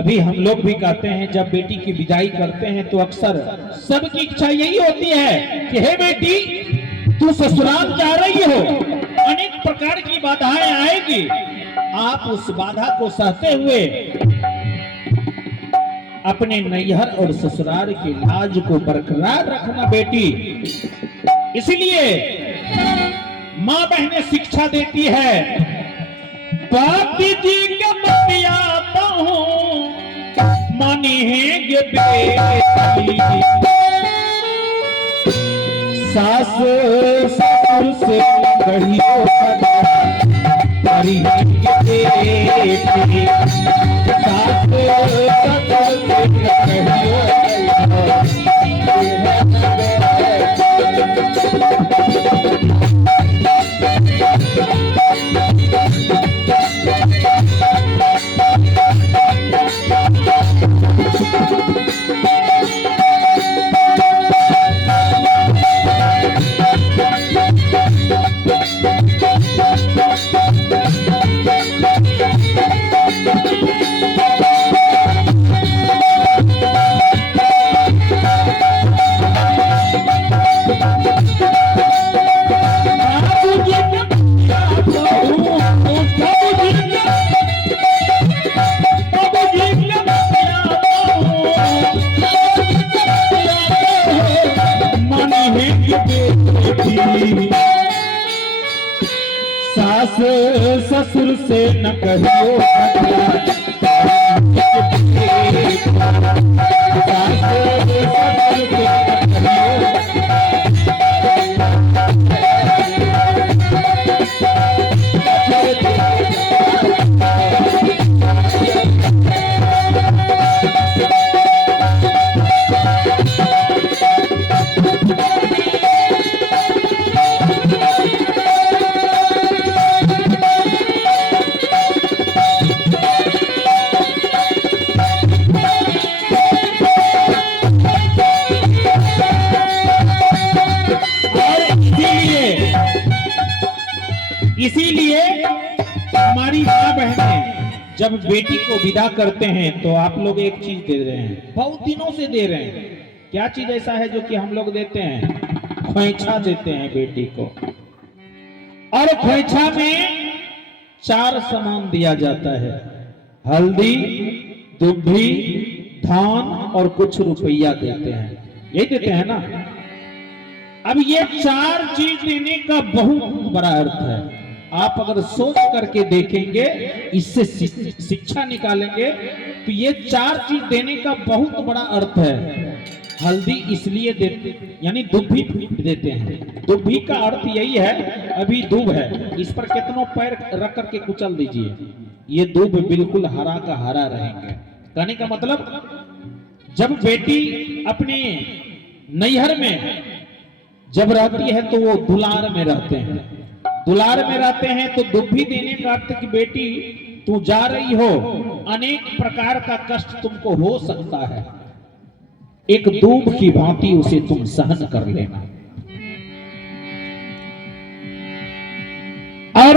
अभी हम लोग भी कहते हैं जब बेटी की विदाई करते हैं तो अक्सर सबकी इच्छा यही होती है कि हे बेटी तू ससुराल जा रही हो, अनेक प्रकार की बाधाएं आएगी, आप उस बाधा को सहते हुए अपने नैहर और ससुराल के लाज को बरकरार रखना बेटी। इसलिए माँ बहनें शिक्षा देती है, पापी जी के मतियाता हूँ मानी है ये बेटी, सास ससुर से कहियो करी ये बेटी, सास ससुर से कहियो सास ससुर से न कहियो सास ससुर से इसीलिए हमारी माँ बहनें जब बेटी को विदा करते हैं तो आप लोग एक चीज दे रहे हैं, बहुत दिनों से दे रहे हैं। क्या चीज ऐसा है जो कि हम लोग देते हैं? खोइछा देते हैं बेटी को, और खोइछा में 4 सामान दिया जाता है, हल्दी, दुभी, धान और कुछ रुपया देते हैं, यही देते हैं ना। अब ये 4 चीज देने का बहुत बड़ा अर्थ है। आप अगर सोच करके देखेंगे, इससे शिक्षा निकालेंगे तो ये 4 चीज देने का बहुत बड़ा अर्थ है। हल्दी इसलिए देते यानी दुभी देते हैं, दुभी का अर्थ यही है, अभी दूब है इस पर कितनों पैर रख करके कुचल दीजिए, ये दूब बिल्कुल हरा का हरा रहेंगे। कहने का मतलब जब बेटी अपने नैहर में जब रहती है तो वो दुलार में रहते हैं, दुलार में रहते हैं तो दुभी देने का अर्थ कि बेटी तू जा रही हो, अनेक प्रकार का कष्ट तुमको हो सकता है, एक दूब की भांति उसे तुम सहन कर लेना। और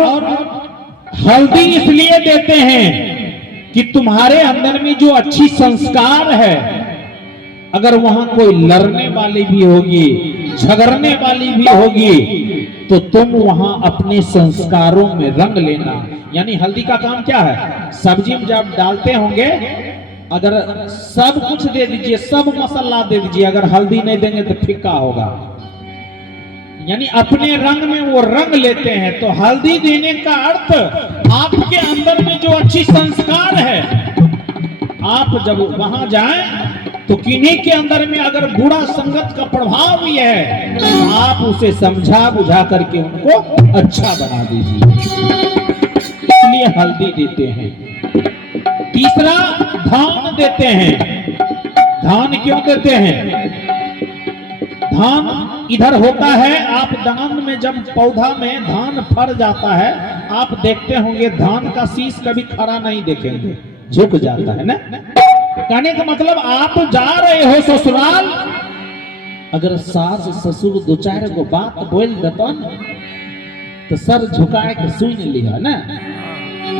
हल्दी इसलिए देते हैं कि तुम्हारे अंदर में जो अच्छी संस्कार है, अगर वहां कोई लड़ने वाली भी होगी, झगड़ने वाली भी होगी, तो तुम वहां अपने संस्कारों में रंग लेना। यानी हल्दी का काम क्या है? सब्जी में जब डालते होंगे, अगर सब कुछ दे दीजिए, सब मसाला दे दीजिए, अगर हल्दी नहीं देंगे तो फीका होगा। यानी अपने रंग में वो रंग लेते हैं। तो हल्दी देने का अर्थ आपके अंदर में जो अच्छी संस्कार है, आप जब वहां जाएं तो किन्हीं के अंदर में अगर बुरा संगत का प्रभाव भी है, आप उसे समझा बुझा करके उनको अच्छा बना दीजिए, इसलिए हल्दी देते हैं। तीसरा धान देते हैं। धान क्यों देते हैं? धान इधर होता है, आप धान में जब पौधा में धान फर जाता है, आप देखते होंगे धान का शीश कभी खड़ा नहीं देखेंगे, झुक जाता है ना। कहने का मतलब आप जा रहे हो ससुराल, अगर सास ससुर 2-4 को बात बोल देता तो सर झुकाए के सुन लिया ना,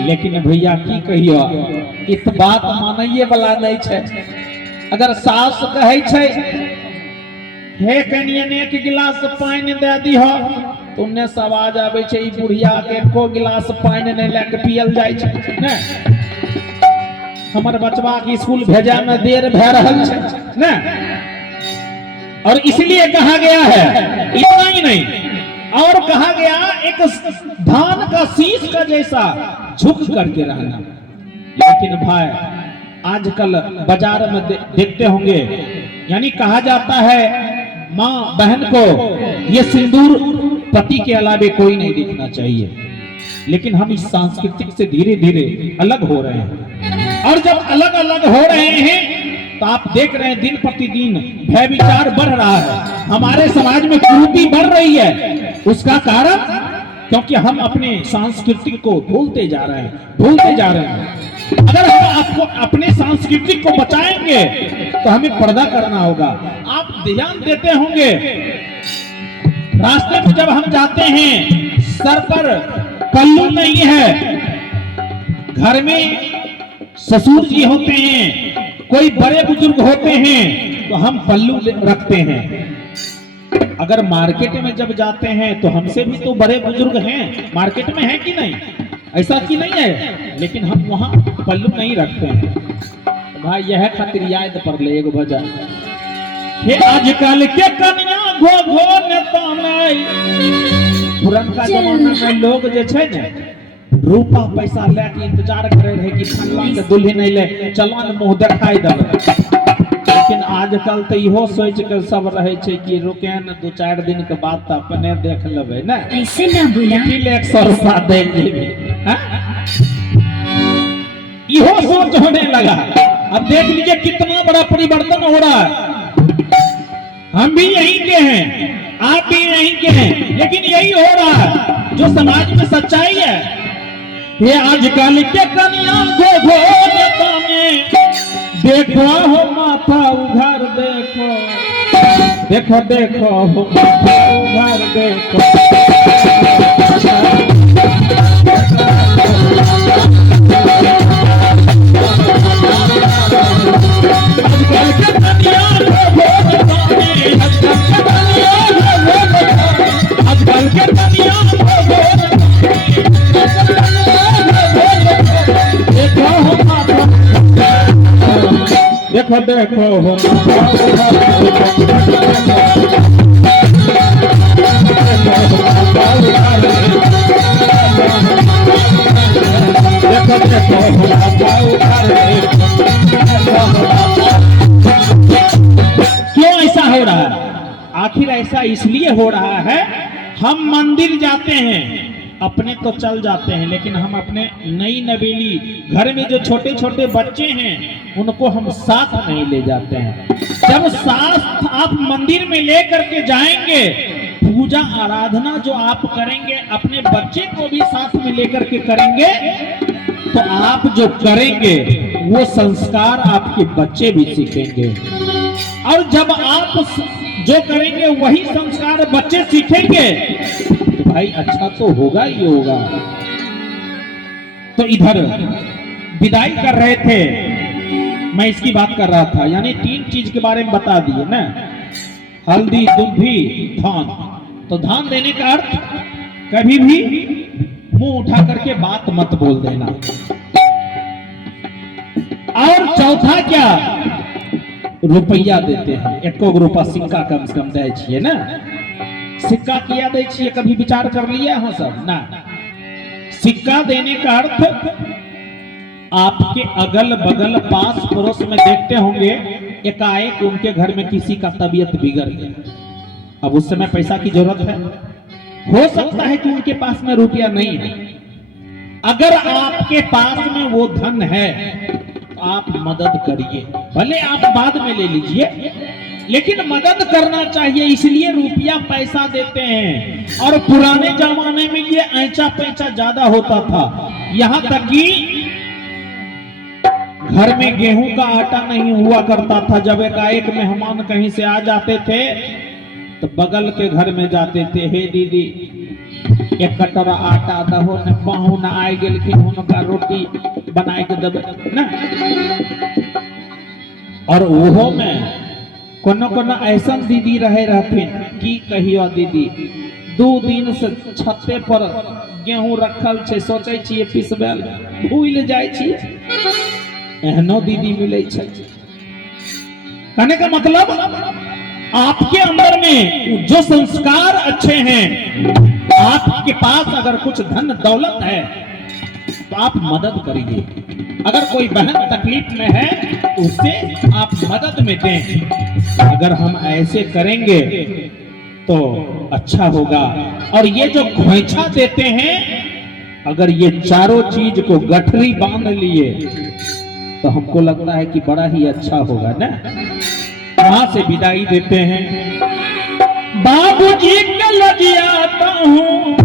लेकिन भैया की कहियो इत बात मानैये वाला नहीं छे। अगर सास कहे छे हे कनियन एक गिलास पानी दे दीह तो उन्ने से आवाज आवे छे ई बुढ़िया के एको गिलास पानी नहीं लेके पियल जाय छे ने। हमर बचवा के स्कूल भेजा में देर भे रहल छे ने। और इसलिए कहा गया है, इतना ही नहीं और कहा गया एक धान का शीश का जैसा झुक करके रहना। लेकिन भाई आजकल बाजार में देखते होंगे, यानी कहा जाता है माँ बहन को ये सिंदूर पति के अलावे कोई नहीं दिखना चाहिए। लेकिन हम इस सांस्कृतिक से धीरे धीरे अलग हो रहे हैं। और जब अलग अलग हो रहे हैं तो आप देख रहे हैं दिन प्रतिदिन भय विचार बढ़ रहा है, हमारे समाज में कुरीति बढ़ रही है। उसका कारण क्योंकि हम अपने सांस्कृतिक को भूलते जा रहे हैं। अगर हम आपको अपने सांस्कृतिक को बचाएंगे तो हमें पर्दा करना होगा। आप ध्यान देते होंगे रास्ते में जब हम जाते हैं सर पर पल्लू नहीं है, घर में ससुर जी होते हैं, कोई बड़े बुजुर्ग होते हैं तो हम पल्लू रखते हैं। अगर मार्केट में जब जाते हैं तो हमसे भी तो बड़े बुजुर्ग हैं, मार्केट में है कि नहीं, ऐसा कि नहीं है, लेकिन हम वहां पल्लू नहीं रखते हैं। भाई यह खातिर याद पर ले एगो भजन हे आजकल के कन्या घो घो नेता नहीं। पुरनका जमाना में लोग जे छै ने रूपा पैसा लेके इंतजार करे रहे कि फलना के दुल्हन अइले चलो न मुंह दिखाई देबे। लेकिन आजकल तो इहो सोच के सब रहे छे कि रुके न 2-4 दिन के बाद तो अपने देख लेबे ना, ऐसे ना बोला कि 100 रुपया दे देबे। इहो सोच होने लगा। अब देख लीजिए कितना बड़ा परिवर्तन हो रहा है। हम भी यहीं के हैं, आप भी यहीं के हैं, लेकिन यही हो रहा है जो समाज में सच्चाई है। ये आजकल के कन्या घो घो नेता में देखो हो माथा उघार देखो, देखो देखो हो माथा उघार देखो। आजकल के कन्या घो घो नेता में, आजकल के कन्या घो घो देखो हो माथा, देखो देखो हो क्यों ऐसा हो रहा है? आखिर ऐसा इसलिए हो रहा है, हम मंदिर जाते हैं अपने तो चल जाते हैं, लेकिन हम अपने नई नवेली घर में जो छोटे छोटे बच्चे हैं उनको हम साथ नहीं ले जाते हैं। जब साथ आप मंदिर में ले करके जाएंगे, पूजा आराधना जो आप करेंगे अपने बच्चे को भी साथ में लेकर के करेंगे, तो आप जो करेंगे वो संस्कार आपके बच्चे भी सीखेंगे। और जब आप जो करेंगे वही संस्कार बच्चे सीखेंगे तो भाई अच्छा तो होगा ही होगा। तो इधर विदाई कर रहे थे, मैं इसकी बात कर रहा था, यानी 3 चीज के बारे में बता दिए ना, हल्दी दुभी धान। तो धान देने का अर्थ कभी भी मुंह उठा करके बात मत बोल देना। और चौथा क्या, रुपया देते हैं, 1 रुपया सिक्का कम से कम दे छिए ना। सिक्का किया दे छिए, कभी विचार कर लिया हो सब ना। सिक्का देने का अर्थ आपके अगल बगल पास पड़ोस में देखते होंगे एकाएक उनके घर में किसी का तबीयत बिगड़ गया, अब उस समय पैसा की जरूरत है, हो सकता है कि उनके पास में रुपया नहीं है। अगर आपके पास में वो धन है तो आप मदद करिए, भले आप बाद में ले लीजिए, लेकिन मदद करना चाहिए। इसलिए रुपया पैसा देते हैं। और पुराने जमाने में ये ऐंचा पैंचा ज्यादा होता था, यहाँ तक कि घर में गेहूं का आटा नहीं हुआ करता था। जब एकाएक मेहमान कहीं से आ जाते थे तो बगल के घर में जाते थे, हे दीदी एक कटोरा आटा दहो न पाहुन आए गेलखिन हुनका रोटी बनाए के देबे ना। और ओहो में कोनो कोनो ऐसा दीदी रहे रहथिन की कहियो दीदी 2 दिन से छते पर गेहूं रखल छे, सोचे छिए पिसबे भूल जाए छिए, एहनो दीदी मिले छे। कहने का मतलब आपके अंदर में जो संस्कार अच्छे हैं, आपके पास अगर कुछ धन दौलत है तो आप मदद करिए। अगर कोई बहन तकलीफ में है तो उससे आप मदद में दें। अगर हम ऐसे करेंगे तो अच्छा होगा। और ये जो खोइछा देते हैं, अगर ये चारों चीज को गठरी बांध लिए तो हमको लगता है कि बड़ा ही अच्छा होगा ना। वहां से विदाई देते हैं। बाबूजी का लजियाता हूँ,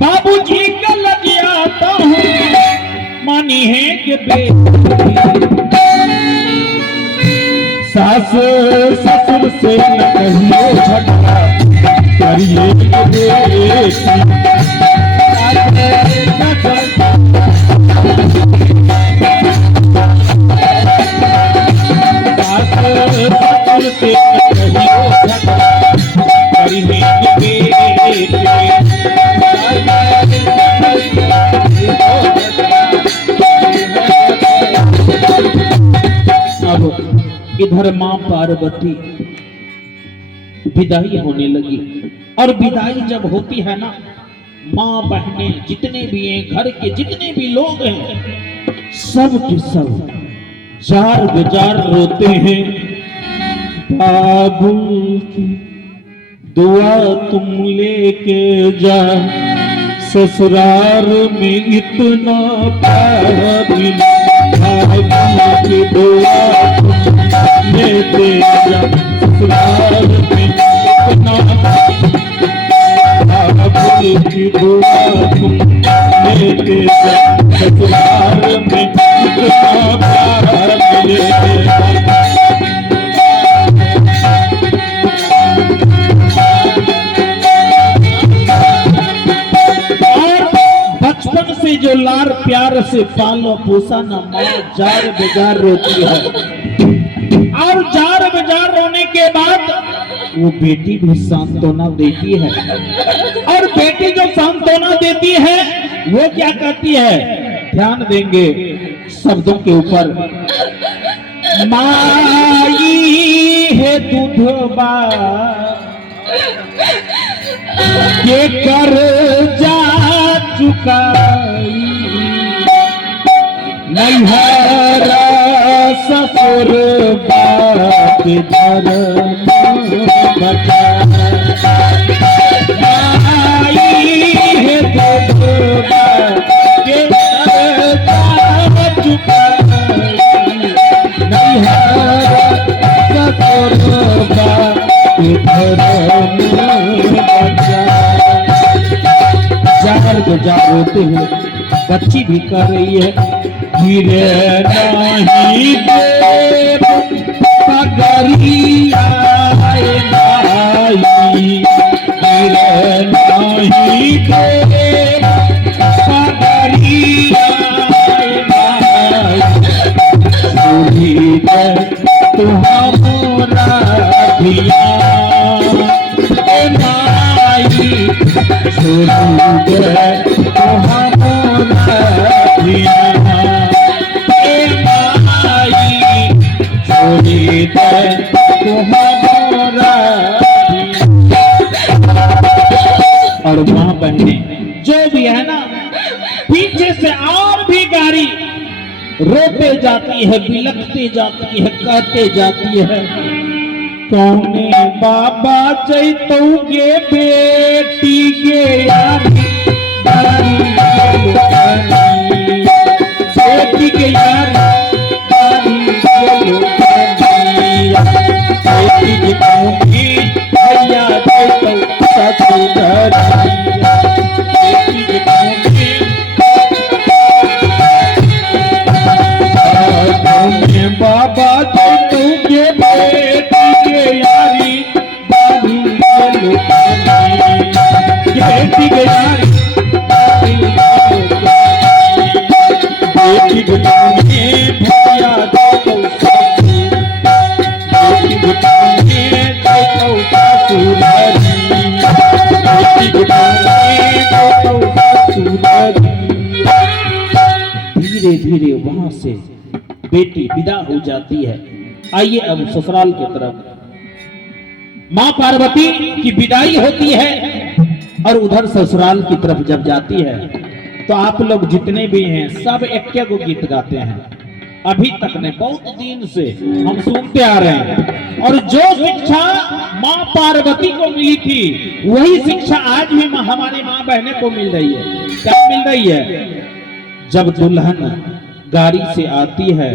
बाबूजी का लजियाता हूँ, मानी है कि बेटी सास ससुर से न कहियो झगड़ा करिए बेटी। अब इधर मां पार्वती विदाई होने लगी। और विदाई जब होती है ना, मां बहने जितने भी हैं, घर के जितने भी लोग हैं, सब के सब जार गुजार रोते हैं। बाबू की दुआ तुम लेके जा, ससुराल में इतना प्यार मिला। बाबू की दुआ तुम लेके जा, ससुराल में इतना, बाबू की दुआ तुम लेके जा, ससुराल में इतना प्यार मिलेगा। बचपन से जो लार प्यार से पालो पोसा न मां जार बेजार रोती है। और जार बेजार रोने के बाद वो बेटी भी सांत्वना देती है। और बेटी जो सांत्वना देती है वो क्या कहती है, ध्यान देंगे शब्दों के ऊपर। माई है दूधबा के कर जा चुकाई, नैहरा ससुर बाप धर्म बचा। आई है दूधबा के कर जा चुकाई, नैहरा ससुर बाप धर्म बचा। जार गुजार रोते हुए बच्ची भी कर रही है, गिरे नहीं देव पगरिया नाई, गिरे नहीं देव पगरिया नाई, सुनी दे तू हमरा धिया नाई, सुनी दे तू हमरा धिया नाई, सुनी दे तू हमरा धिया। और मां बहने जो भी है ना, पीछे से और भी गाड़ी रोते जाती है, बिलखते जाती है, कहते जाती है, कौने बाबा जैतौ गे बेटी गे यारी बारी बेटी के यारी बारी बेटी के कौनी भैया जैतौ ससुर बेटी के कौनी बाबा जैतौ गे बेटी के यारी बारी लुटानी। से बेटी विदा हो जाती है। आइए अब ससुराल की तरफ। मां पार्वती की विदाई होती है और उधर ससुराल की तरफ जब जाती है तो आप लोग जितने भी हैं सब एक को गीत गाते हैं। अभी तक ने बहुत दिन से हम सुनते आ रहे हैं और जो शिक्षा मां पार्वती को मिली थी वही शिक्षा आज भी हमारी मां बहने को मिल रही है। क्या मिल रही है? जब दुल्हन गाड़ी से आती है,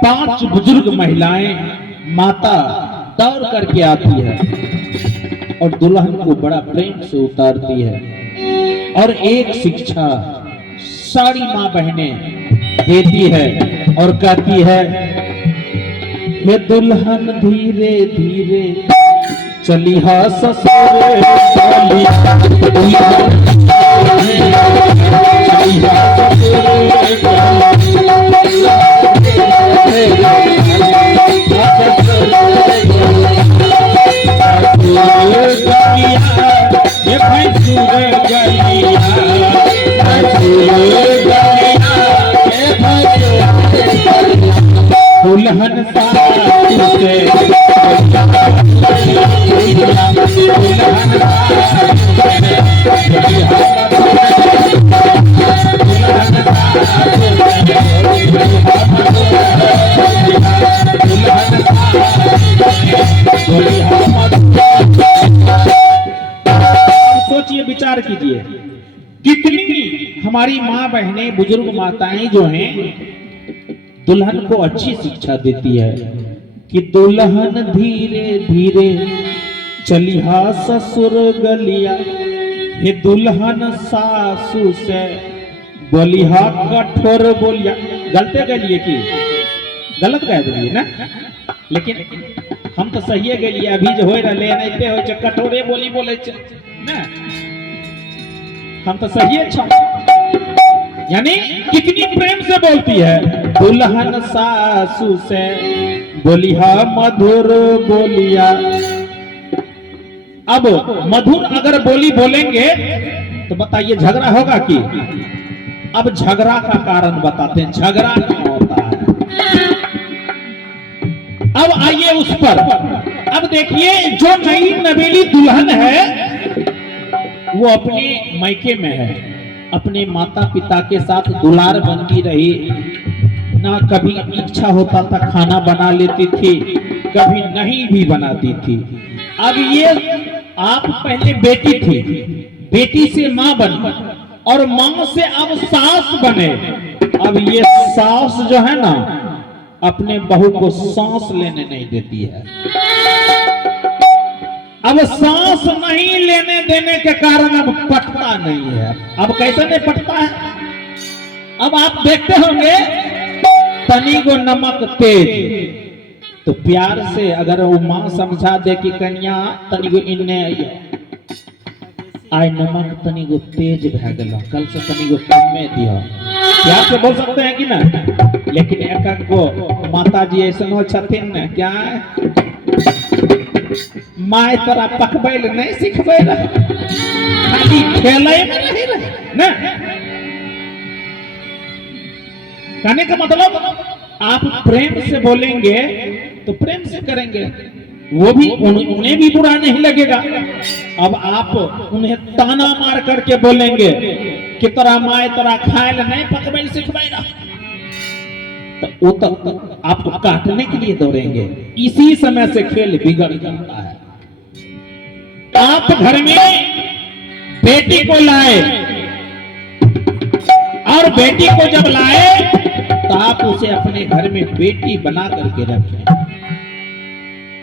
5 बुजुर्ग महिलाएं माता दौड़ करके आती है और दुल्हन को बड़ा प्रेम से उतारती है और एक शिक्षा सारी मां बहनें देती है और कहती है, हे दुल्हन धीरे धीरे चली हा ससुरे चली हा दुल्हन सासू से सोचिए, विचार कीजिए, कितनी हमारी माँ बहनें बुजुर्ग माताएं जो हैं दुल्हन को अच्छी शिक्षा देती है कि दुल्हन धीरे धीरे चलिहा ससुर गलिया, हे दुल्हन सासू से बोलिहा कठोर बोलिया। गलते गलिए की गलत कह दिए ना, लेकिन हम तो सही गलिए। अभी जो हो रहे नहीं हो कठोरे बोली बोले ना, हम तो सही अच्छा, यानी कितनी प्रेम से बोलती है। दुल्हन सासू से बोलिहा मधुर बोलिया। अब मधुर अगर बोली बोलेंगे तो बताइए झगड़ा होगा कि? अब झगड़ा का कारण बताते हैं, झगड़ा क्यों होता है। अब आइए उस पर। अब देखिए, जो नई नवेली दुल्हन है वो अपने मायके में है, अपने माता पिता के साथ दुलार बनती रही ना, कभी इच्छा होता था खाना बना लेती थी, कभी नहीं भी बनाती थी। अब ये आप पहले बेटी थी, बेटी से मां बनी और मां से अब सास बने। अब ये सास जो है ना अपने बहू को सांस लेने नहीं देती है। अब सांस नहीं लेने देने के कारण अब पटता नहीं है। अब कैसे नहीं पटता है? अब आप देखते होंगे तनी को नमक तेज, तो प्यार से अगर वो मां समझा दे कि कन्या तनी को इन्ने आय नमक तनी को तेज भे गल, कल से तनी को कम में दिया, प्यार से बोल सकते हैं कि ना। लेकिन एक को माता जी ऐसा हो छथिन न, क्या माय तोरा पकबैल नहीं सिखबै रहे, खाली खेलै में नहीं रहे ना। कहने का मतलब आप प्रेम से बोलेंगे तो प्रेम से करेंगे, वो भी उन्हें भी बुरा नहीं लगेगा। अब आप उन्हें ताना मार करके बोलेंगे कि तोरा माय तोरा खायल नहीं पकबैल सिखबै रहे, तो वो तो आपको काटने के लिए दौड़ेंगे। इसी समय से खेल बिगड़ जाता है। आप घर में बेटी को लाए और बेटी को जब लाए तो आप उसे अपने घर में बेटी बना करके रखें,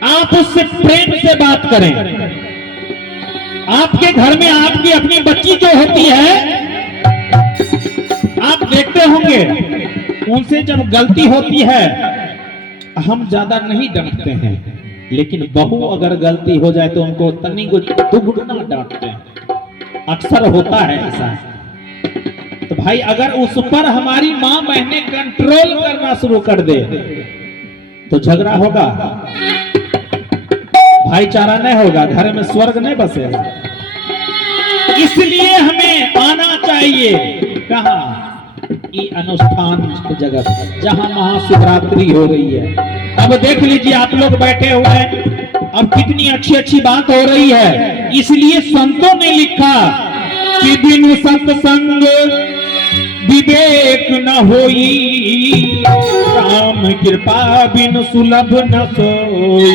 आप उससे प्रेम से बात करें। आपके घर में आपकी अपनी बच्ची जो होती है, आप देखते होंगे उनसे जब गलती होती है हम ज्यादा नहीं डांटते हैं, लेकिन बहू अगर गलती हो जाए तो उनको तनी को दुगुना डांटते हैं। अक्सर होता है ऐसा। तो भाई अगर उस पर हमारी मां बहनें कंट्रोल करना शुरू कर दे तो झगड़ा होगा, भाईचारा नहीं होगा, घर में स्वर्ग नहीं बसेगा। इसलिए हमें आना चाहिए कहां? ये अनुष्ठान जगत जहाँ महाशिवरात्रि हो रही है। अब देख लीजिए आप लोग बैठे हुए हैं, अब कितनी अच्छी अच्छी बात हो रही है। इसलिए संतों ने लिखा कि बिनु सत्संग विवेक न होई, राम कृपा बिनु सुलभ न सोई।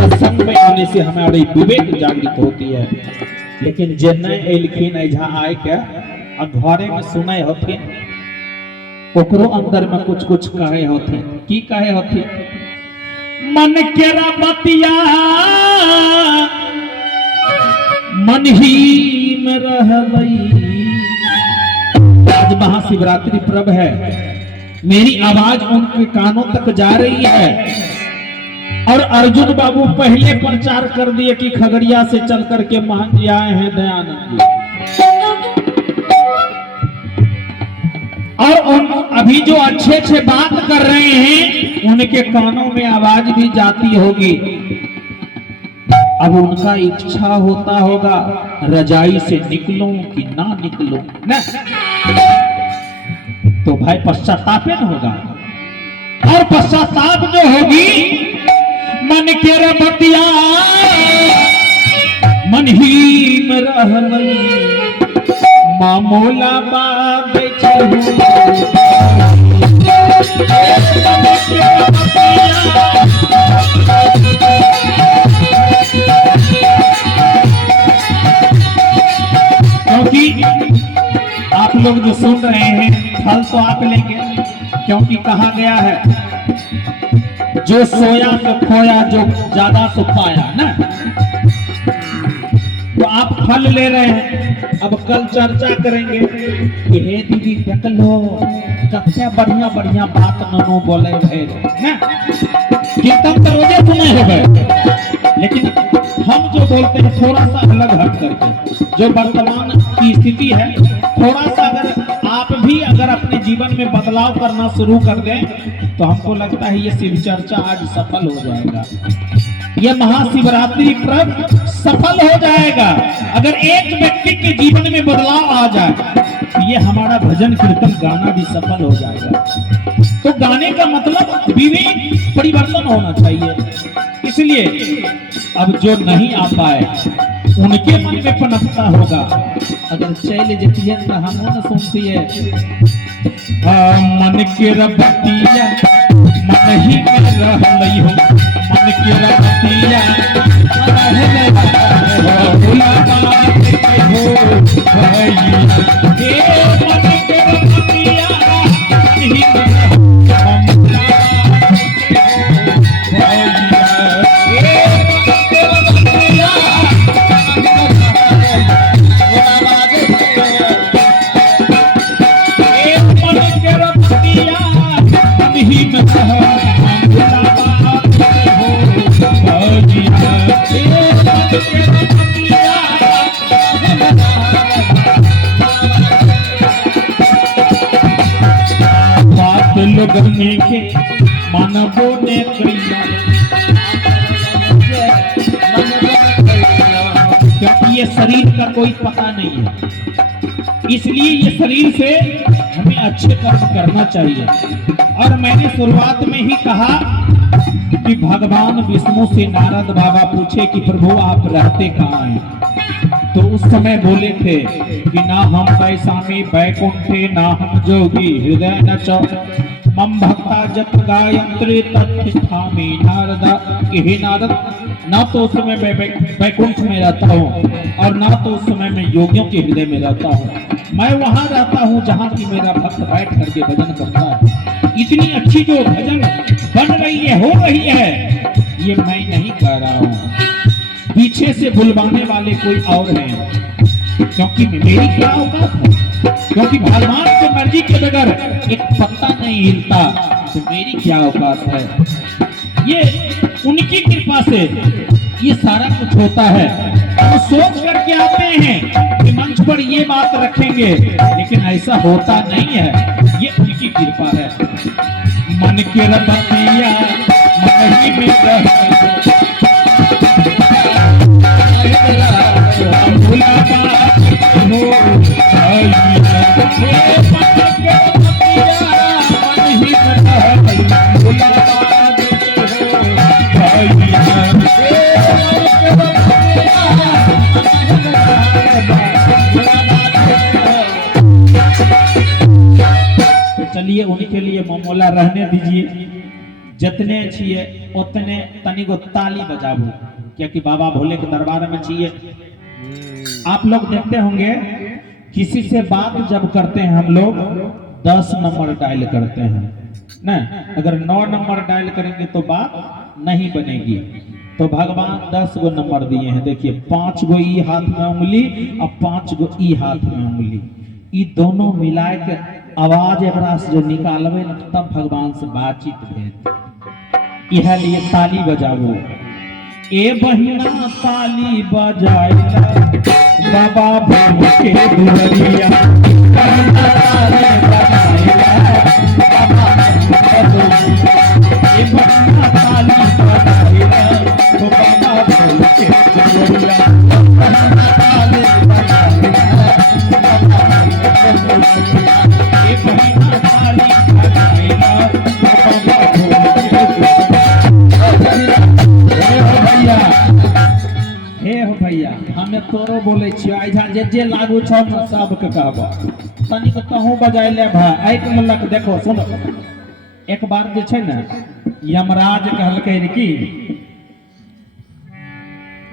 सत्संग में आने से हमारी विवेक जागृत होती है। लेकिन जे नहीं एलखिन एजा आए के घरे में सुने होथिन, ओकरो अंदर में कुछ कुछ कहे होथिन। की कहे होथिन? मन केरा बतिया मन ही में रहलई। आज महाशिवरात्रि पर्व है, मेरी आवाज उनके कानों तक जा रही है। और अर्जुन बाबू पहले प्रचार कर दिए कि खगड़िया से चल करके महंत जी आए हैं दयानंद जी। और अभी जो अच्छे अच्छे बात कर रहे हैं उनके कानों में आवाज भी जाती होगी। अब उनका इच्छा होता होगा रजाई से निकलूं कि ना निकलूं ना, तो भाई पश्चाताप न होगा। और पश्चाताप जो होगी, मन के रबतिया मन ही में रहलई, मामोला बाबे क्योंकि आप लोग जो सुन रहे हैं फल तो आप लेंगे, क्योंकि कहा गया है जो सोया तो खोया, जो ज्यादा सो पाया ना। तो आप फल ले रहे हैं। अब कल चर्चा करेंगे कि हे दीदी देख लो कितना बढ़िया बढ़िया बात ननो बोले रहे ना, कीर्तन तो रोजे सुने हो गए। लेकिन हम जो बोलते हैं थोड़ा सा अलग हट करके, जो वर्तमान की स्थिति है, थोड़ा सा अगर अपने जीवन में बदलाव करना शुरू कर दें तो हमको लगता है ये शिव चर्चा आज सफल हो जाएगा। यह महाशिवरात्रि पर्व सफल हो जाएगा अगर एक व्यक्ति के जीवन में बदलाव आ जाए। तो ये हमारा भजन कीर्तन गाना भी सफल हो जाएगा। तो गाने का मतलब विवेक परिवर्तन होना चाहिए। इसलिए अब जो नहीं आ पाए उनके मन में पनपता होगा। अगर चैल जतियन तो हम न सुनती है मन के रबतिया मन ही में रहलई हो, मन के रबतिया लोगने के मानवों ने क्योंकि ये शरीर का कोई पता नहीं है, इसलिए ये शरीर से हमें अच्छे कर्म करना चाहिए। और मैंने शुरुआत में ही कहा कि भगवान विष्णु से नारद बाबा पूछे कि प्रभु आप रहते कहाँ हैं? तो उस समय बोले थे कि ना हम वैसामी बैकुंठे ना हम जोगी हृदय न चौ मम भक्ता जप गायत्री तत्थामी नारदा कि हे नारद, ना तो उस समय मैं बैकुंठ में रहता हूँ और ना तो उस समय मैं योगियों के हृदय में रहता हूँ। मैं वहां रहता हूँ जहाँ की मेरा भक्त बैठ करके भजन करता है। इतनी अच्छी जो भजन बन रही है, हो रही है, ये मैं नहीं कह रहा हूँ, पीछे से बुलवाने वाले कोई और हैं। क्योंकि मेरी क्या औकात है? क्योंकि भगवान की मर्जी के बगैर एक पत्ता नहीं हिलता, तो मेरी क्या औकात है? ये उनकी कृपा से ये सारा कुछ होता है। हम सोच करके आते हैं कि मंच पर ये बात रखेंगे, लेकिन ऐसा होता नहीं है। ये उनकी कृपा है। मन के रबतिया मन ही में भूला मौला रहने दीजिए, जितने छिए उतने तनिको ताली बजाबू, क्योंकि बाबा भोले के दरबार में छिए। आप लोग देखते होंगे किसी से बात जब करते हैं हम लोग 10 नंबर डायल करते हैं ना, अगर 9 नंबर डायल करेंगे तो बात नहीं बनेगी। तो भगवान 10 गो नंबर दिए हैं, देखिए 5 गो ई हाथ में उंगली और 5 गो ई हाथ में उंगली, ई दोनों मिला के आवाज एकरा से जो निकालबे न तब भगवान से बातचीत भेल। यह लिए ताली बजाबू, ए बहिना ताली बजाइला बाबा भोले के दुआरिया, बहिना ताली बजाइला बाबा ए बहिना ताली बजाइला बाबा भोले के दुआरिया, बहिना ताली बजाइला ए बहिना ताली बजाइला बाबा हे हो भैया, हमें तोरो बोले छियो, आइजा जे लागू छ सबके कहबा, तनिक कहूँ बजाय ले भाई। आइ के मतलब देखो सुनो, एक बार जे छै ना यमराज कहलकै रे कि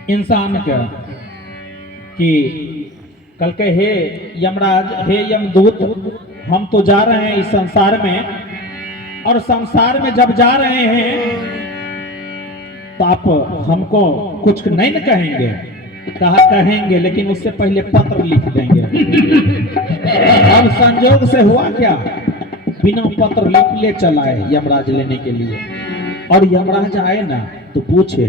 इंसान के कि कहलकै हे यमराज, हे यमदूत, हम तो जा रहे हैं इस संसार में, और संसार में जब जा रहे हैं तो आप हमको कुछ नहीं न कहेंगे? कहा कहेंगे, लेकिन उससे पहले पत्र लिख देंगे। अब संजोग से हुआ क्या, बिना पत्र लिख ले चला है यमराज लेने के लिए। और यमराज आए ना तो पूछे,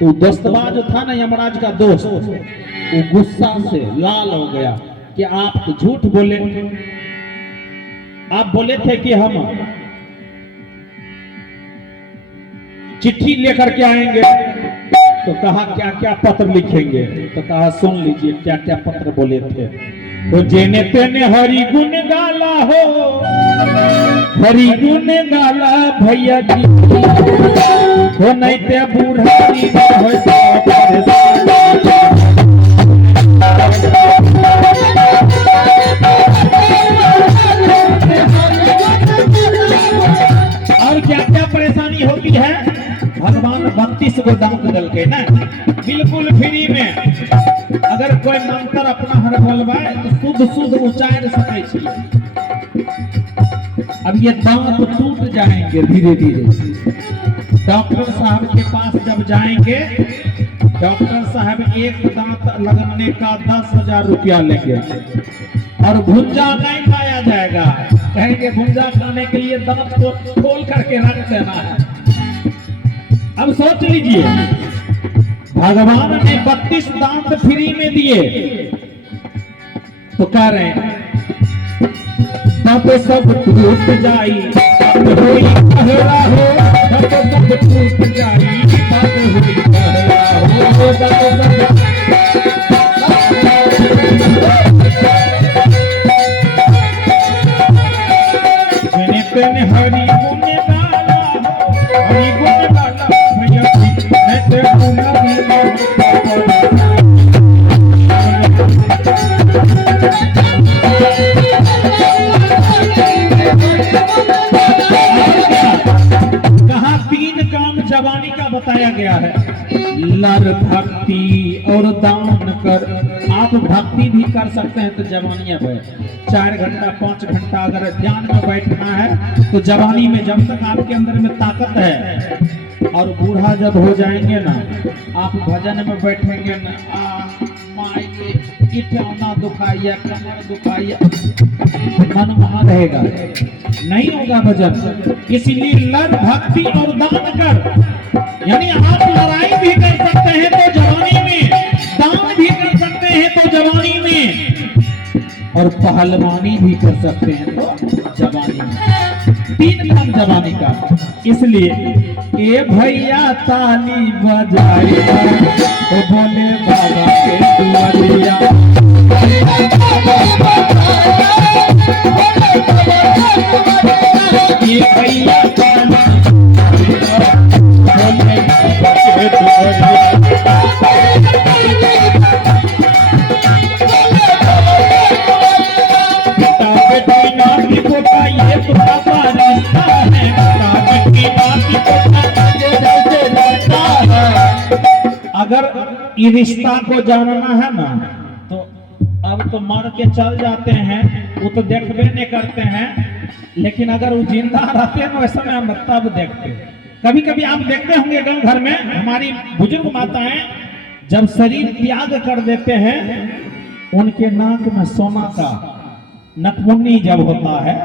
तो दोस्तबा जो था ना यमराज का दोस्त, वो गुस्सा से लाल हो गया कि आप तो झूठ बोले, आप बोले थे कि हम चिट्ठी लेकर के आएंगे। तो कहा क्या क्या पत्र लिखेंगे? तो कहा सुन लीजिए क्या क्या पत्र बोले थे। तो जेने तेने हरि गुण गाला हो, हरि गुण गाला भैया जी हो, नहीं ते बूढ़ारी हो और क्या क्या परेशानी होती है। भगवान 32 गो दांत दल के ना बिल्कुल फ्री में, अगर कोई मंत्र अपना हर बोलवाए तो शुद्ध शुद्ध उच्चार सके छी। अब ये दांत टूट जाएंगे धीरे धीरे। डॉक्टर साहब के पास जब जाएंगे, डॉक्टर साहब एक दांत लगाने का 10,000 रुपया लेंगे, और भुंजा नहीं खाया जाएगा, कहेंगे भुंजा खाने के लिए दांत को खोल करके रख देना है। अब सोच लीजिए, भगवान ने 32 दांत फ्री में दिए, तो कह रहे हैं तब सब टूट जाई, तब होई कहरा हो, तब सब टूट जाई, तब होई कहरा हो, तब सब जेने तेने हरि गुण गाला हो, हरि गुण गाला भैया जी, मैं ते गुलाबी कहा 3 काम जवानी का बताया गया है। लर भक्ति और दान कर। आप भक्ति भी कर सकते हैं तो जवानियां में 4 घंटा 5 घंटा अगर ध्यान में बैठना है तो जवानी में, जब तक आपके अंदर में ताकत है। और बूढ़ा जब हो जाएंगे ना, आप भजन में बैठेंगे ना, माई के इतना दुखाइया, कमर दुखाइया, मन वहां रहेगा, नहीं होगा भजन। इसलिए लड़ भक्ति और दान कर, यानी आप लड़ाई भी कर सकते हैं तो जवानी में, दान भी कर सकते हैं तो जवानी में, और पहलवानी भी कर सकते हैं तो जवानी में। 3 काम जवानी का। इसलिए ए भैया ताली बजाइए तो बोले बाबा के दुआरिया, ए भैया ताली बोले बाबा के दुआरिया। बेटा बेटी नाम लिखो का ये तो बाबा अगर ये रिश्ता को जानना है ना तो अब तो मर के चल जाते हैं, वो तो देखबे नहीं करते हैं, लेकिन अगर वो जिंदा रहते हैं वैसे में हम तब देखते। कभी कभी आप देखते होंगे गांव घर में हमारी बुजुर्ग माताएं जब शरीर त्याग कर देते हैं, उनके नाक में सोना का नकमुन्नी जब होता है,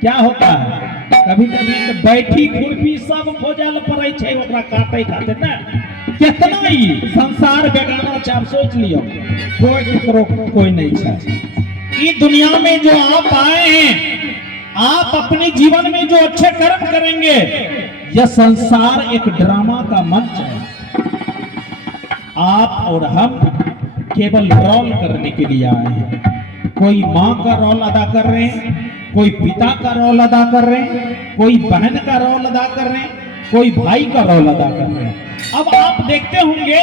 क्या होता है, कभी कभी तो बैठी खुरपी सब खोजल पड़े छे, ओकरा काटे खातिर ना कितना ही संसार बेगाना छे। आप सोच लियो कोई करो कोई नहीं छे। ये दुनिया में जो आप आए हैं, आप अपने जीवन में जो अच्छे कर्म करेंगे, यह संसार एक ड्रामा का मंच है। आप और हम केवल रोल करने के लिए आए हैं। कोई माँ का रोल अदा कर रहे हैं, कोई पिता का रोल अदा कर रहे हैं, कोई बहन का रोल अदा कर रहे हैं, कोई भाई का रोल अदा कर रहे हैं। अब आप देखते होंगे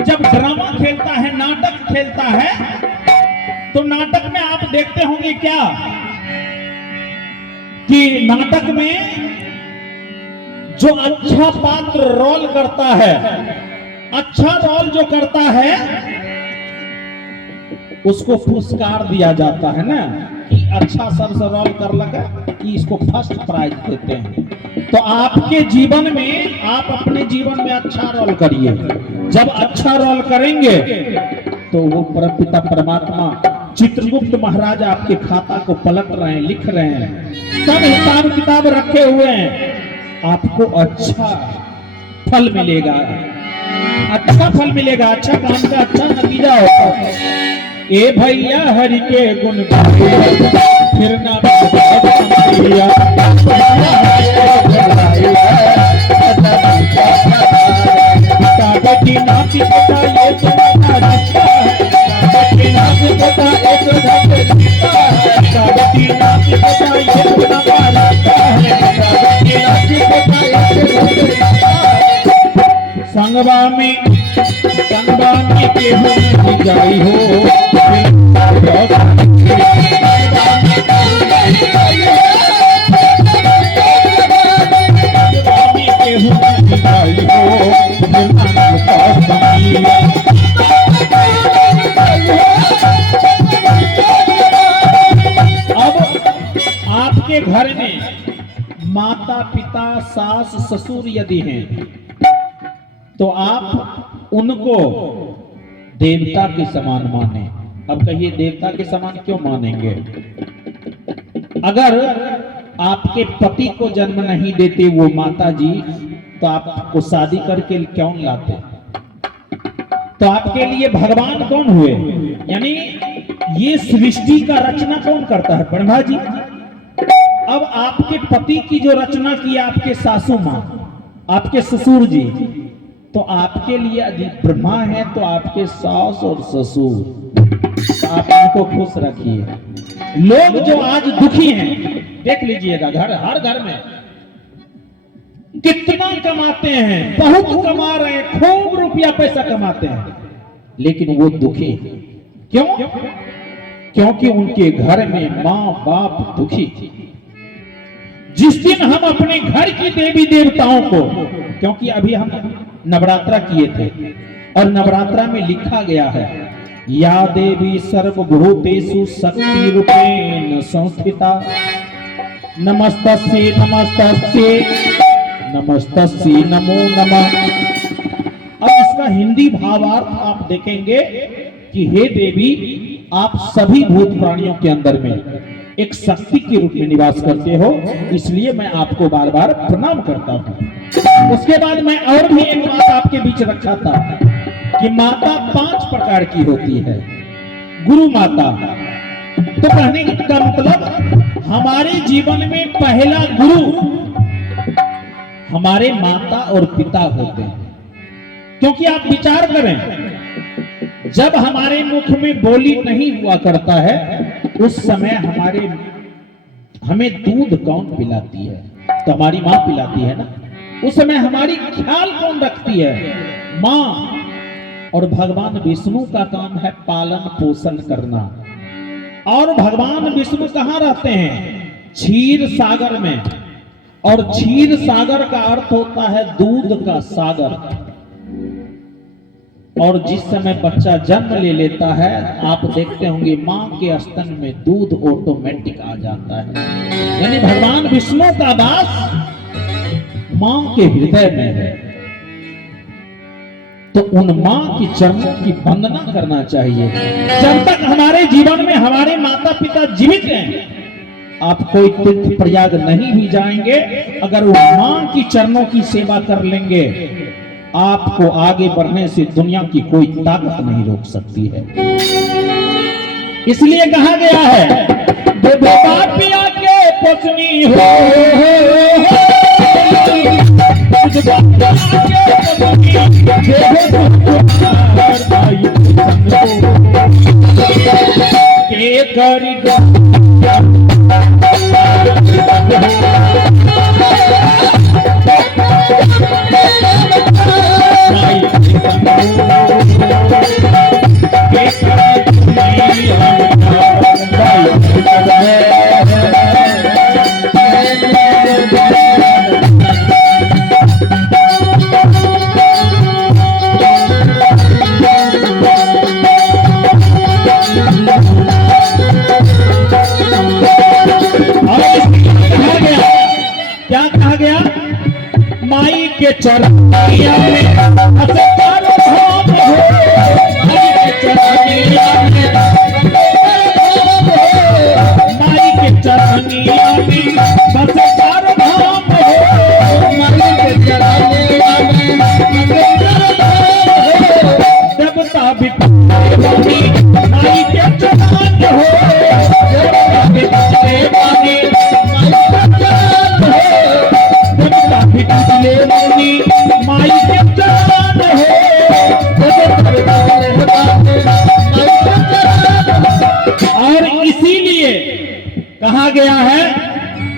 जब ड्रामा खेलता है, नाटक खेलता है, तो नाटक में आप देखते होंगे क्या कि नाटक में जो अच्छा पात्र रोल करता है, अच्छा रोल जो करता है, उसको पुरस्कार दिया जाता है ना, कि अच्छा सबसे रोल कर लगा कि इसको फर्स्ट प्राइज देते हैं। तो आपके जीवन में, आप अपने जीवन में अच्छा रोल करिए। जब अच्छा रोल करेंगे तो वो परमपिता परमात्मा चित्रगुप्त महाराज आपके खाता को पलट रहे हैं, लिख रहे हैं, सब हिसाब किताब रखे हुए हैं। आपको अच्छा फल मिलेगा, अच्छा फल मिलेगा, अच्छा काम का अच्छा नतीजा होगा। ए भैया हरि के गुण फिर ना बेटी नाची पता ये तुम्हारा रिश्ता है, बेटी नाची पता एक रिश्ता है, बेटी नाची पता ये तुम्हारा रिश्ता है, बेटी नाची पता एक रिश्ता है। संगवा में केहू जाई हो, अब आपके घर में माता पिता सास ससुर यदि हैं तो आप उनको देवता के समान माने। अब कहिए देवता के समान क्यों मानेंगे? अगर आपके पति को जन्म नहीं देते वो माता जी, तो आपको शादी करके क्यों लाते? तो आपके लिए भगवान कौन हुए? यानी ये सृष्टि का रचना कौन करता है? ब्रह्मा जी। अब आपके पति की जो रचना की आपके सासू माँ, आपके ससुर जी, तो आपके लिए यदि ब्रह्मा है तो आपके सास और ससुर, आप उनको खुश रखिए। लोग जो आज दुखी हैं, देख लीजिएगा घर, हर घर में कितना कमाते हैं, बहुत कमा रहे हैं, खूब रुपया पैसा कमाते हैं, लेकिन वो दुखी। क्यों? क्योंकि उनके घर में माँ बाप दुखी। जिस दिन हम अपने घर की देवी देवताओं को, क्योंकि अभी हम नवरात्रा किए थे और नवरात्रा में लिखा गया है, या देवी सर्वभूतेषु शक्ति रूपेण संस्थिता, नमस्तस्यै नमस्तस्यै नमस्तस्यै नमो नमः। अब इसका हिंदी भावार्थ आप देखेंगे कि हे देवी, आप सभी भूत प्राणियों के अंदर में एक शक्ति के रूप में निवास करते हो, इसलिए मैं आपको बार बार प्रणाम करता हूं। उसके बाद मैं और भी एक बात आपके बीच रखा था कि माता 5 प्रकार की होती है। गुरु माता, तो कहने का मतलब हमारे जीवन में पहला गुरु हमारे माता और पिता होते हैं। क्योंकि आप विचार करें, जब हमारे मुख में बोली नहीं हुआ करता है, उस समय हमें दूध कौन पिलाती है? तो हमारी माँ पिलाती है ना। उस समय हमारी ख्याल कौन रखती है? माँ। और भगवान विष्णु का काम है पालन पोषण करना। और भगवान विष्णु कहाँ रहते हैं? क्षीर सागर में। और क्षीर सागर का अर्थ होता है दूध का सागर। और जिस समय बच्चा जन्म ले लेता है आप देखते होंगे माँ के स्तन में दूध ऑटोमेटिक आ जाता है। यानी भगवान विष्णु का वास माँ के हृदय में है। तो उन माँ की चरणों की वंदना करना चाहिए। जब तक हमारे जीवन में हमारे माता पिता जीवित हैं, आप कोई तीर्थ प्रयाग नहीं भी जाएंगे, अगर वो माँ की चरणों की सेवा कर लेंगे, आपको आगे बढ़ने से दुनिया की कोई ताकत नहीं रोक सकती है। इसलिए कहा गया है, पिया के पत्नी हो, के करी के चरनिया में असकार धाम हो, माई के चरनिया में माई के चरनिया में असकार धाम हो, माई के चरनिया में देवता भी वाणी माई के चरण हो, देवता भी वाणी माई के चरण हो। और इसीलिए कहा गया है,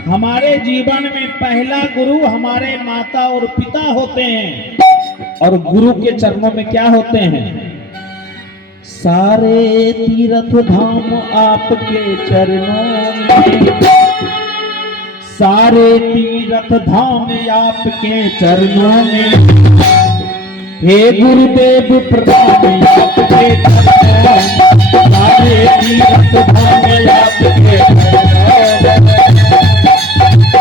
हमारे जीवन में पहला गुरु हमारे माता और पिता होते हैं, और गुरु के चरणों में क्या होते हैं? सारे तीर्थ धाम आपके चरणों में, सारे तीर्थ धाम आपके चरणों में, हे गुरुदेव प्रणाम आपके चरणों में, सारे तीर्थ धाम आपके चरणों में,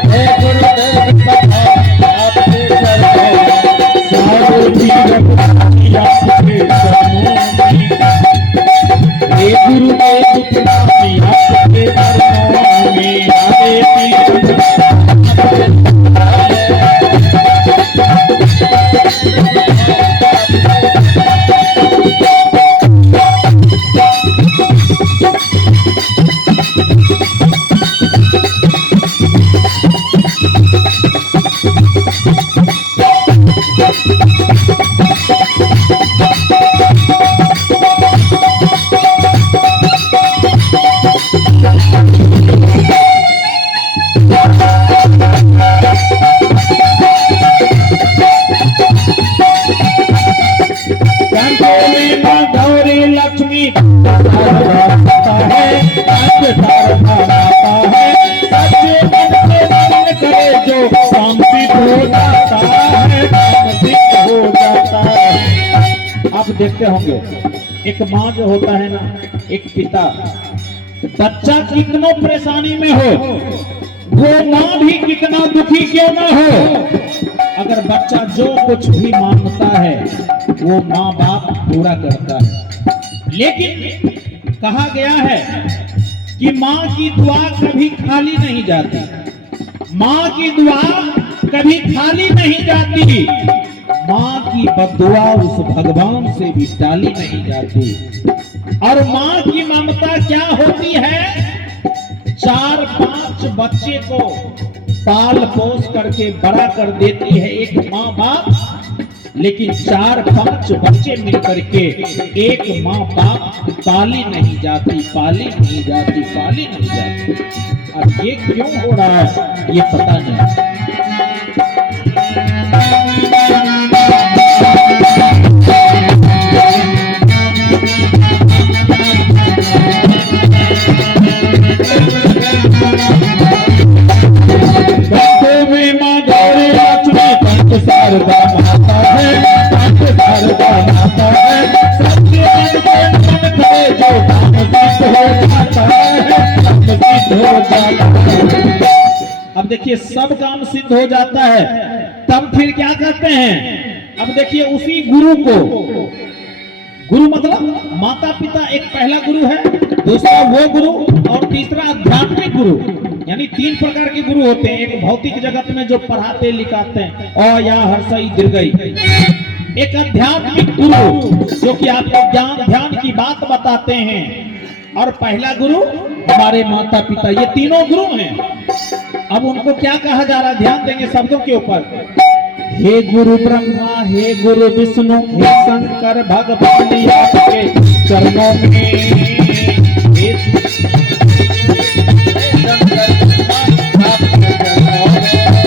हे गुरुदेव प्रणाम आपके चरणों में, सारे तीर्थ धाम आपके चरणों में, हे गुरुदेव प्रणाम आपके चरणों में, सारे तीर्थ देखते होंगे एक माँ जो होता है ना, एक पिता, बच्चा कितनों परेशानी में हो, वो माँ भी कितना दुखी क्यों ना हो, अगर बच्चा जो कुछ भी मांगता है वो माँ बाप पूरा करता है। लेकिन कहा गया है कि माँ की दुआ कभी खाली नहीं जाती, माँ की दुआ कभी खाली नहीं जाती, माँ की बद्दुआ उस भगवान से भी टाली नहीं जाती। और माँ की ममता क्या होती है? 4-5 बच्चे को पाल पोस करके बड़ा कर देती है एक माँ बाप, लेकिन 4-5 बच्चे मिलकर के एक माँ बाप पाली नहीं जाती, पाली नहीं जाती, पाली नहीं जाती। अब ये क्यों हो रहा है ये पता नहीं। शारदा माता है, शारदा माता है। मन करे जो काम सिद्ध हो जाता है, काम सिद्ध हो जाता है। अब देखिए सब काम सिद्ध हो जाता है, तब फिर क्या करते हैं? अब देखिए उसी गुरु को, गुरु मतलब माता पिता एक पहला गुरु है, दूसरा वो गुरु और तीसरा आध्यात्मिक गुरु। यानी तीन प्रकार के गुरु होते हैं। एक भौतिक जगत में जो पढ़ाते लिखाते हैं और या हर्षई दीर्घई, एक आध्यात्मिक गुरु जो कि आपको ज्ञान ध्यान की बात बताते हैं, और पहला गुरु हमारे माता पिता। ये तीनों गुरु हैं। अब उनको क्या कहा जा रहा है, ध्यान देंगे शब्दों के ऊपर। हे गुरु ब्रह्मा, हे गुरु विष्णु, हे शंकर भगवान आपके चरणों में,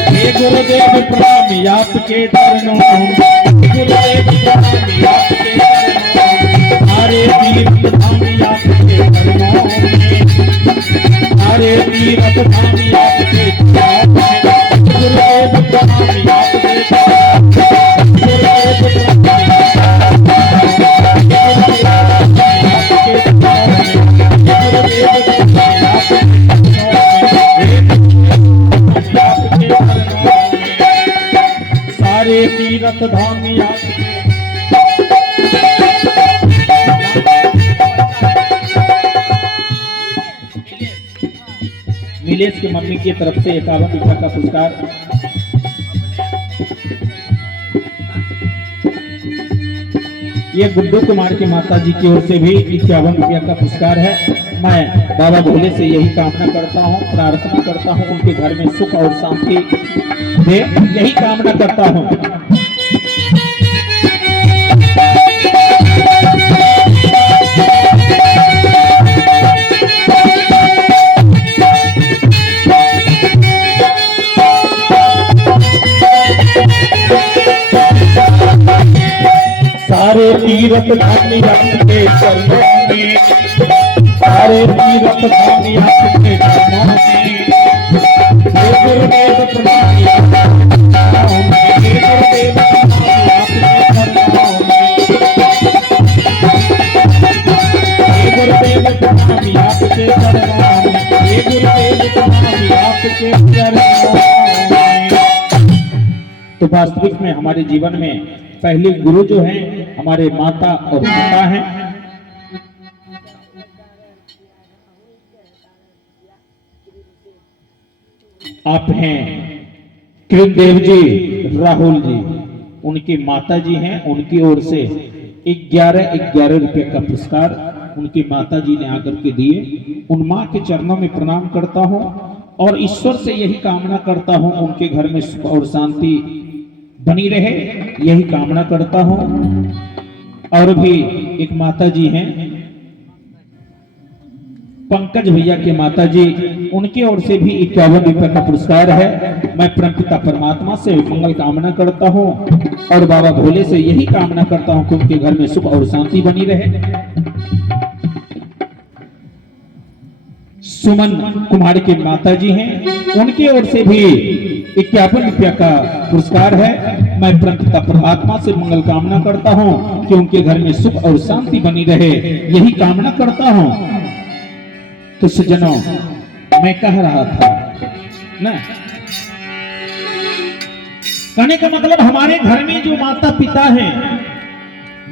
हे गुरुदेव प्रणाम आपके चरणों में, गुरुदेव प्रणाम आपके चरणों में, हरे तीर्थ धाम आपके चरणों में, हरे तीर्थ धाम आपके चरणों में, गुरुदेव प्रणाम आपके सारे तीर्थ धाम आपके। मिलेश की मम्मी की तरफ से 51 रुपया का पुरस्कार। ये गुड्डू कुमार की माता जी की ओर से भी 51 रुपया का पुरस्कार है। मैं बाबा भोले से यही कामना करता हूँ, प्रार्थना करता हूँ उनके घर में सुख और शांति दे, यही कामना करता हूँ। सारे तीर्थ धाम आपके चरणों में, सारे तीर्थ धाम आपके चरणों में, हे गुरुदेव प्रणाम आपके चरणों में, हे गुरुदेव प्रणाम आपके चरणों में, हे गुरुदेव प्रणाम आपके चरणों में, हे गुरुदेव प्रणाम आपके चरणों में। तो वास्तविक में हमारे जीवन में पहले गुरु जो हैं हमारे माता और पिता हैं। आप हैं कृष्णदेव जी, राहुल जी, उनकी माता जी हैं, उनकी ओर से 11 रुपए का पुरस्कार उनकी माता जी ने आकर के दिए। उन माँ के चरणों में प्रणाम करता हूँ और ईश्वर से यही कामना करता हूँ उनके घर में सुख और शांति बनी रहे, यही कामना करता हूं। और भी एक माता जी हैं, पंकज भैया के माता जी, उनकी ओर से भी 51 रुपए का पुरस्कार है। मैं परमपिता परमात्मा से मंगल कामना करता हूं और बाबा भोले से यही कामना करता हूं कि उनके घर में सुख और शांति बनी रहे। सुमन कुमार के माता जी हैं, उनकी ओर से भी 51 रुपया का पुरस्कार है। मैं परमपिता परमात्मा से मंगल कामना करता हूं कि उनके घर में सुख और शांति बनी रहे, यही कामना करता हूं। तो सज्जनों, मैं कह रहा था ना, कहने का मतलब हमारे घर में जो माता पिता हैं,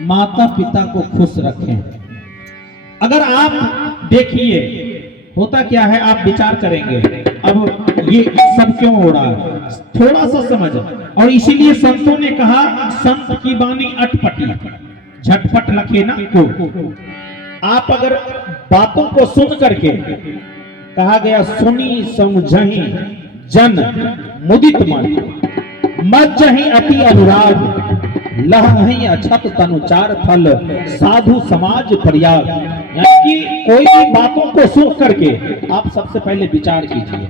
माता पिता को खुश रखें। अगर आप देखिए होता क्या है, आप विचार करेंगे अब ये सब क्यों हो रहा है, थोड़ा सा समझ। और इसीलिए संतों ने कहा, संत की वाणी अटपटी झटपट लखे ना को। आप अगर बातों को सुन करके, कहा गया सुनी समझही जन मुदित मन, मज्जहि अति अनुराग, लहहि अछत तनुचार फल, साधु समाज प्रयाग। यानी कि कोई भी बातों को सुन करके आप सबसे पहले विचार कीजिए।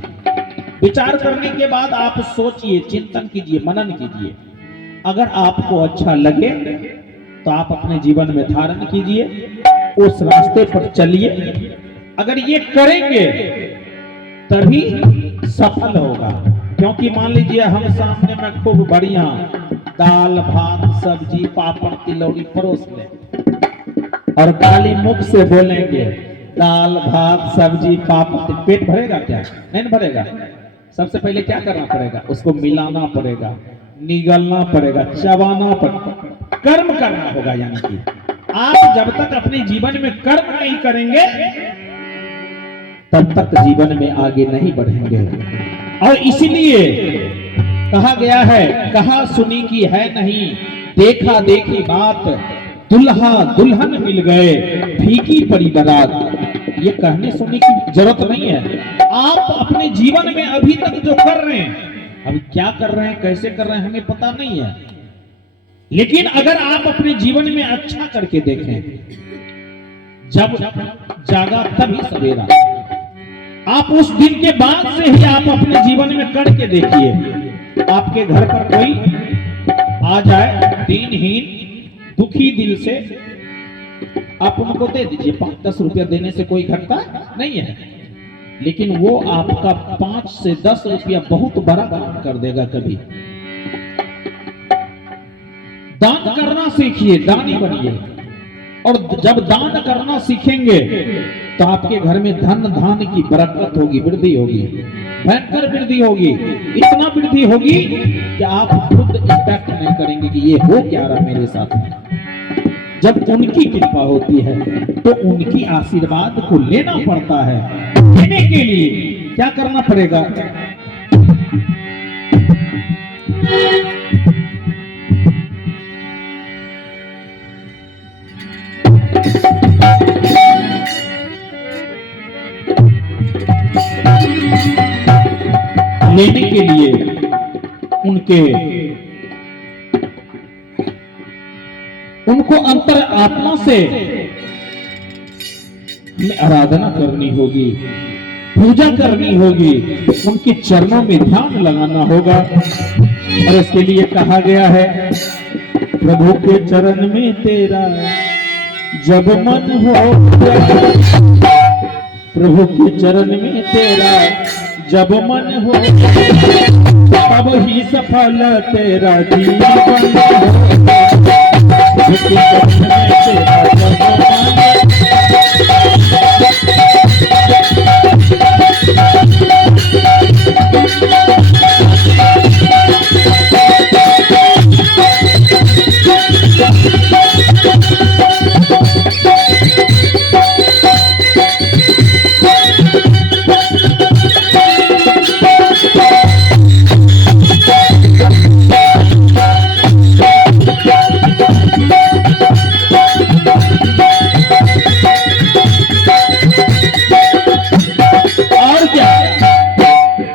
विचार करने के बाद आप सोचिए, चिंतन कीजिए, मनन कीजिए। अगर आपको अच्छा लगे तो आप अपने जीवन में धारण कीजिए, उस रास्ते पर चलिए। अगर ये करेंगे तभी सफल होगा। क्योंकि मान लीजिए हम सामने में खूब बढ़िया दाल भात सब्जी पापड़ तिलौरी परोस लें, और खाली मुख से बोलेंगे दाल भात सब्जी पापड़, पेट भरेगा क्या? नहीं न भरेगा। सबसे पहले क्या करना पड़ेगा? उसको मिलाना पड़ेगा, निगलना पड़ेगा, चबाना पड़ेगा, कर्म करना होगा। यानी कि आप जब तक अपने जीवन में कर्म नहीं करेंगे तब तक जीवन में आगे नहीं बढ़ेंगे। और इसलिए कहा गया है, कहा सुनी की है नहीं, देखा देखी बात, दुल्हा दुल्हन मिल गए, फीकी पड़ी बारात। ये कहने सुनने की जरूरत नहीं है। आप अपने जीवन में अभी तक जो कर रहे हैं, अभी क्या कर रहे हैं, कैसे कर रहे हैं, हमें पता नहीं है। लेकिन अगर आप अपने जीवन में अच्छा करके देखें, जब जागा तभी सवेरा, आप उस दिन के बाद से ही आप अपने जीवन में करके देखिए। आपके घर पर कोई आ जाए दीनहीन दुखी दिल से, आप उनको दे दीजिए। 5-10 रुपया देने से कोई घटता नहीं है, लेकिन वो आपका 5 से 10 रुपया बहुत बड़ा दान कर देगा। कभी दान करना सीखिए, दानी बनिए। और जब दान करना सीखेंगे तो आपके घर में धन धान की बरकत होगी, वृद्धि होगी, भयंकर वृद्धि होगी। इतना वृद्धि होगी कि आप खुद एक्सपेक्ट नहीं करेंगे कि ये हो क्या रहा मेरे साथ। जब उनकी कृपा होती है तो उनकी आशीर्वाद को लेना पड़ता है। लेने के लिए क्या करना पड़ेगा? लेने के लिए उनको अंतर आत्मा से हमें आराधना करनी होगी, पूजा करनी होगी, उनके चरणों में ध्यान लगाना होगा। और इसके लिए कहा गया है, प्रभु के चरण में तेरा जब मन हो, प्रभु के चरण में तेरा जब मन हो, तब ही सफल तेरा जीवन हो। प्रभु के चरण में तेरा जब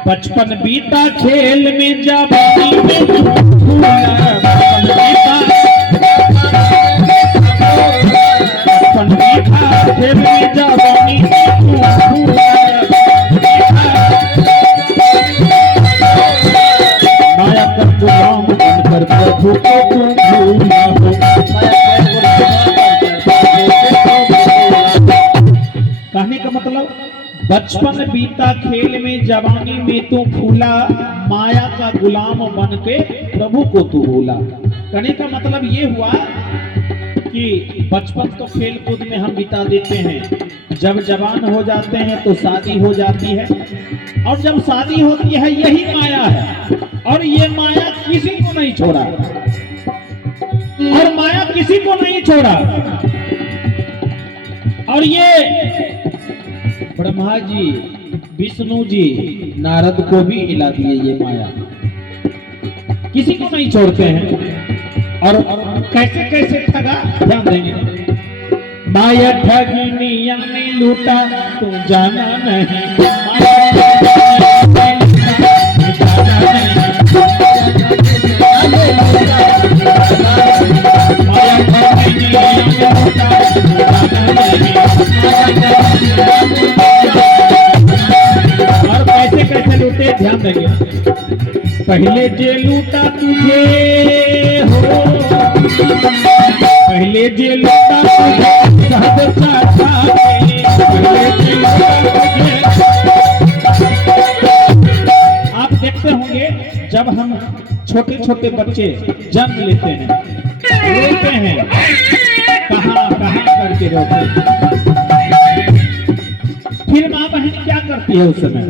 बचपन बीता खेल में जवानी में भूला, बचपन बीता खेल में जवानी में भूला, माया का गुलाम बनकर प्रभु को तुम भूला हो। कहने का मतलब, बचपन बीता खेल में जवानी में तू फूला, माया का गुलाम बन के प्रभु को तू भूला। कहने का मतलब ये हुआ कि बचपन तो खेल कूद में हम बिता देते हैं, जब जवान हो जाते हैं तो शादी हो जाती है, और जब शादी होती है यही माया है। और ये माया किसी को नहीं छोड़ा, और माया किसी को नहीं छोड़ा। और ये ब्रह्मा जी, विष्णु जी, नारद को भी हिला दिए ये माया, किसी को नहीं छोड़ते हैं। और कैसे कैसे ठगा, ध्यान देंगे। माया ठगिनिया ने लूटा तू जाना नहीं, और कैसे कैसे लूटे, ध्यान देंगे। पहले जे लूटा तुझे हो, पहले जे लूटा तुझे सब चाचा, पहले जे लूटा तुझे। आप देखते होंगे जब हम छोटे छोटे बच्चे जन्म लेते हैं, रोते हैं, कहाँ कहाँ कर करके रोते। फिर माँ बहन क्या करती है उस समय,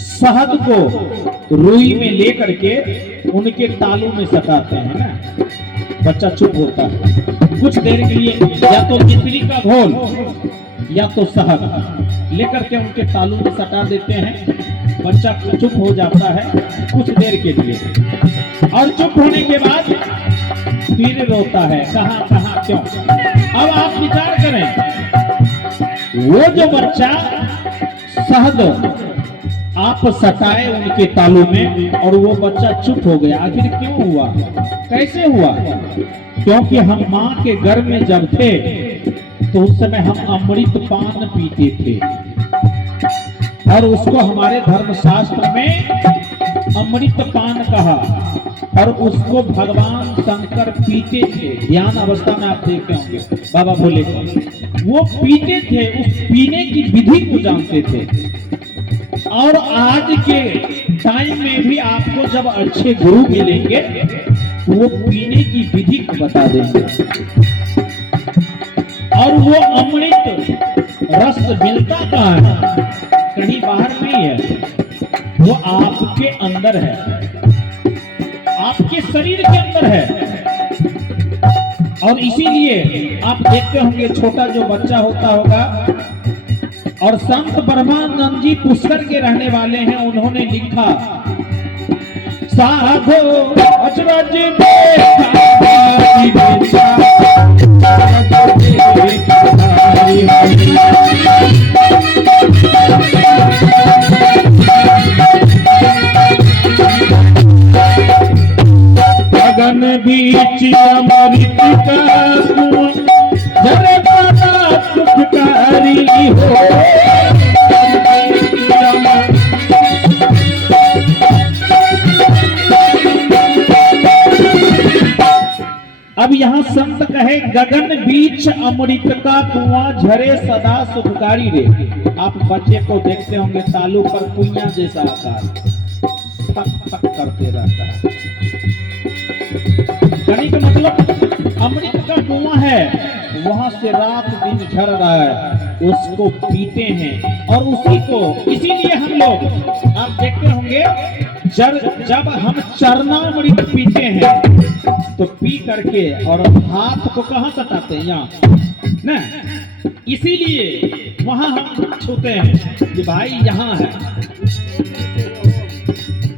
शहद को रुई में लेकर के उनके तालू में सटाते हैं ना, बच्चा चुप होता है कुछ देर के लिए, या तो मिश्री का घोल या तो शहद लेकर के उनके तालू में सटा देते हैं, बच्चा चुप हो जाता है कुछ देर के लिए, और चुप होने के बाद फिर रोता है, कहाँ कहाँ क्यों। अब आप विचार करें, वो जो बच्चा शहद आप सटाए उनके तालू में और वो बच्चा चुप हो गया, आखिर क्यों हुआ, कैसे हुआ? क्योंकि हम माँ के गर्भ में जब थे तो उस समय हम अमृत पान पीते थे, और उसको हमारे धर्मशास्त्र में अमृत पान कहा, और उसको भगवान शंकर पीते थे। ध्यान अवस्था में आप देखे होंगे बाबा भोले को, वो पीते थे, उस पीने की विधि को जानते थे। और आज के टाइम में भी आपको जब अच्छे गुरु मिलेंगे वो पीने की विधि को बता देंगे, और वो अमृत रस मिलता कहाँ है, कहीं बाहर नहीं है, वो आपके अंदर है, आपके शरीर के अंदर है। और इसीलिए आप देखते होंगे छोटा जो बच्चा होता होगा, और संत ब्रह्मानंद जी पुष्कर के रहने वाले हैं, उन्होंने लिखा साधो अचरज गगन बीच अमृत का जरे बड़ा सुखकारी हो। अब यहाँ संत कहे गगन बीच अमृत का कुआं झरे सदा सुखकारी रे। आप बच्चे को देखते होंगे तालू पर कुइया जैसा आकार फक फक करते रहता है, कहने का मतलब अमृत का कुआं है, वहां से रात दिन झर रहा है, उसको पीते हैं। और उसी को, इसीलिए हम लोग आप देखते होंगे जब हम चरणामृत पीते हैं तो पी करके और हाथ को कहां सटाते हैं, यहाँ ना, इसीलिए वहां हम छूते हैं कि भाई यहाँ है।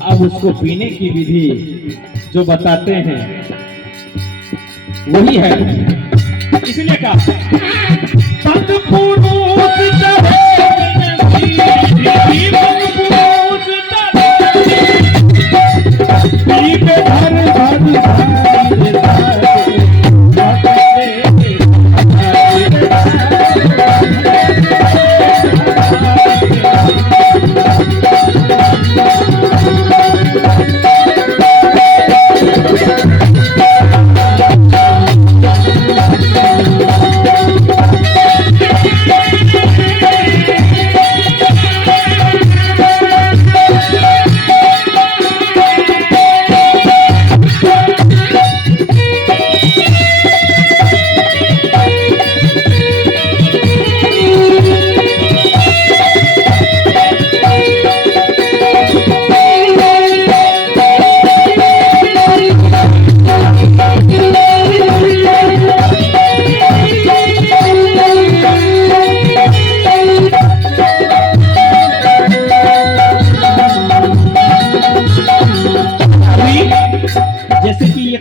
अब उसको पीने की विधि जो बताते हैं वही है, इसलिए कहा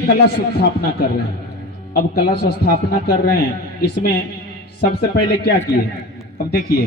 कलश स्थापना कर रहे हैं। अब कलश स्थापना कर रहे हैं, इसमें सबसे पहले क्या किए, अब देखिए